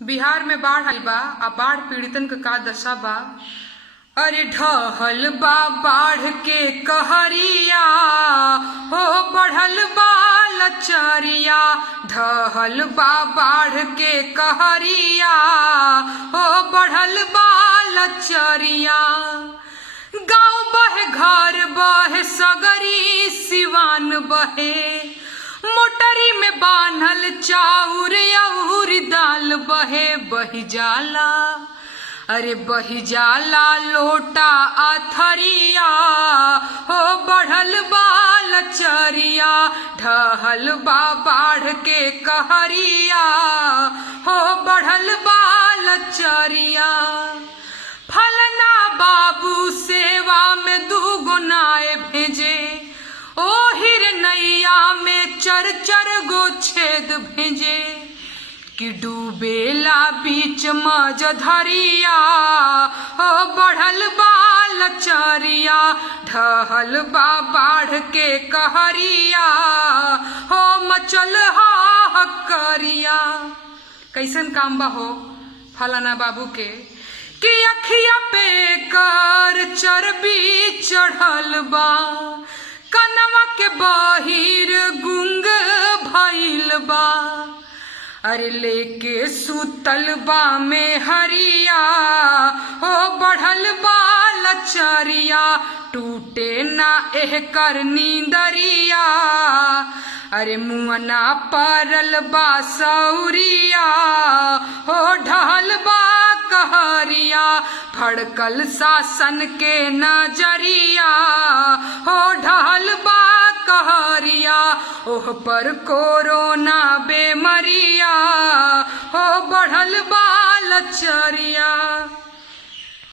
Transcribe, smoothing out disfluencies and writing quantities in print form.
बिहार में बाढ़ आइल बा आ बाढ़ पीड़ितन का दशा बा। अरे ढहल बा बाढ़ के कहरिया हो बढ़ल बा लचरिया। ढहल बा बाढ़ के कहरिया हो बढ़ल बा लचरिया। गाँव बहे घर बहे सगरी सिवान बहे। मोटरी में बान्हल चाउर और दाल बहे बही जाला। अरे बही जाला लोटा आथरिया हो बढ़ल बा लचरिया। ढहल बा बाढ़ के कहरिया हो बढ़ल बा लचरिया। फलना बाबू सेवा में 2 गुनाए भेजे। ओ हिरनैया में 4 गो छेद भेजे। कि डूबेला बीच मझधरिया हो बढ़ल बा लचरिया। ढहल बा बाढ़ के कहरिया हो मचल हकरिया। कैसन काम बा हो फलाना बाबू के कि अखिया पे कर चर्बी चढ़ल बा। कनवा के बहिर गुंग भइल बा। अरे लेके सुतल बा में हरिया हो बढ़ल बा लचरिया। टूटे ना एह कर नींदरिया। अरे मुअना परल बा सौरिया हो ढहल बा कहरिया। भड़कल शासन के नजरिया हो ढहल बा कहरिया। ओह पर कोरोना बेमरिया हो बढ़ल बा लचरिया।